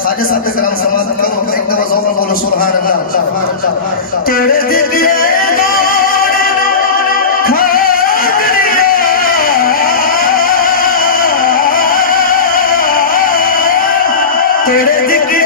खाजा साहब का कलाम समाप्त करो, एक दफा ज़ौक़ में बोलो सुभान अल्लाह। तेरे दिखे तेरे दिखे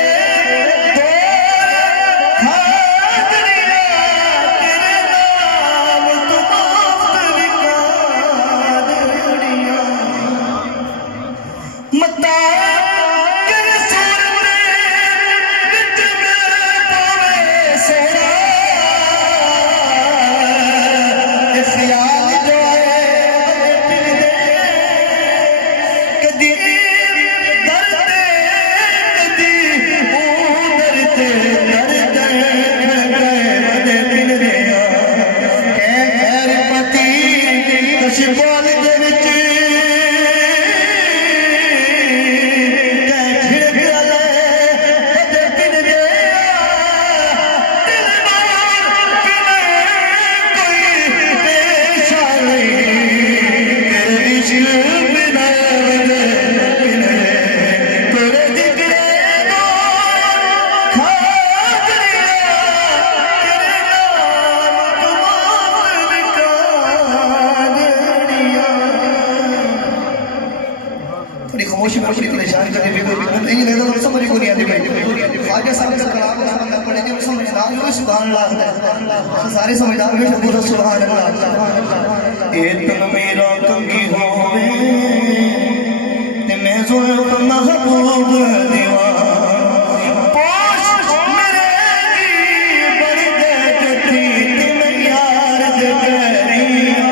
परेशान करने भी कोई दिक्कत नहीं है, तो समझ को नहीं आती भाई। ख्वाजा साहब का कलाम समझना पड़ेगा, वो समझदार लोग सुभान अल्लाह, सारे समझदार लोग बोलो सुभान अल्लाह। ये तन मेरा कंगी होवे ते मैं ज़ुल्फ़ महबूब दीवाना पोश मेरे की बड़ी देखती ते मैं यार दे करिया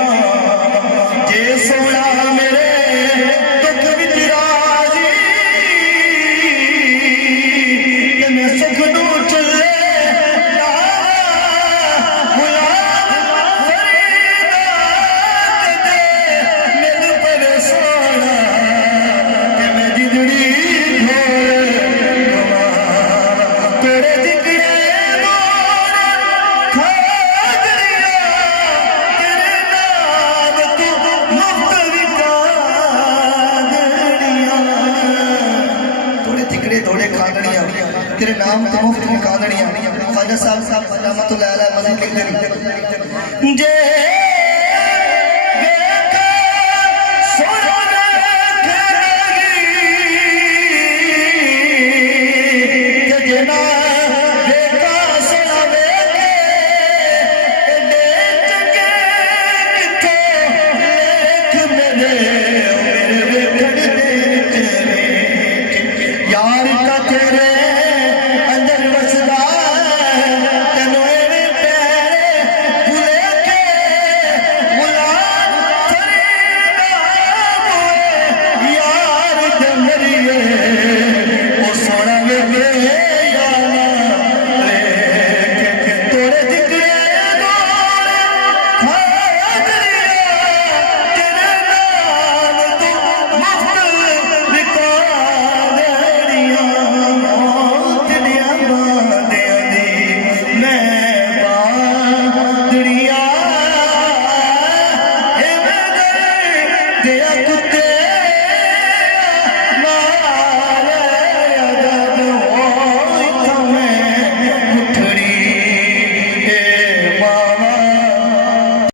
जे सोया मेरे दुख विच राजी ते सुख नू चले तेरे नाम तो मुफ्त में कादड़ियां। ख्वाजा साहब रहमतुल्लाह अलैह मज़ीद लिखते हैं जे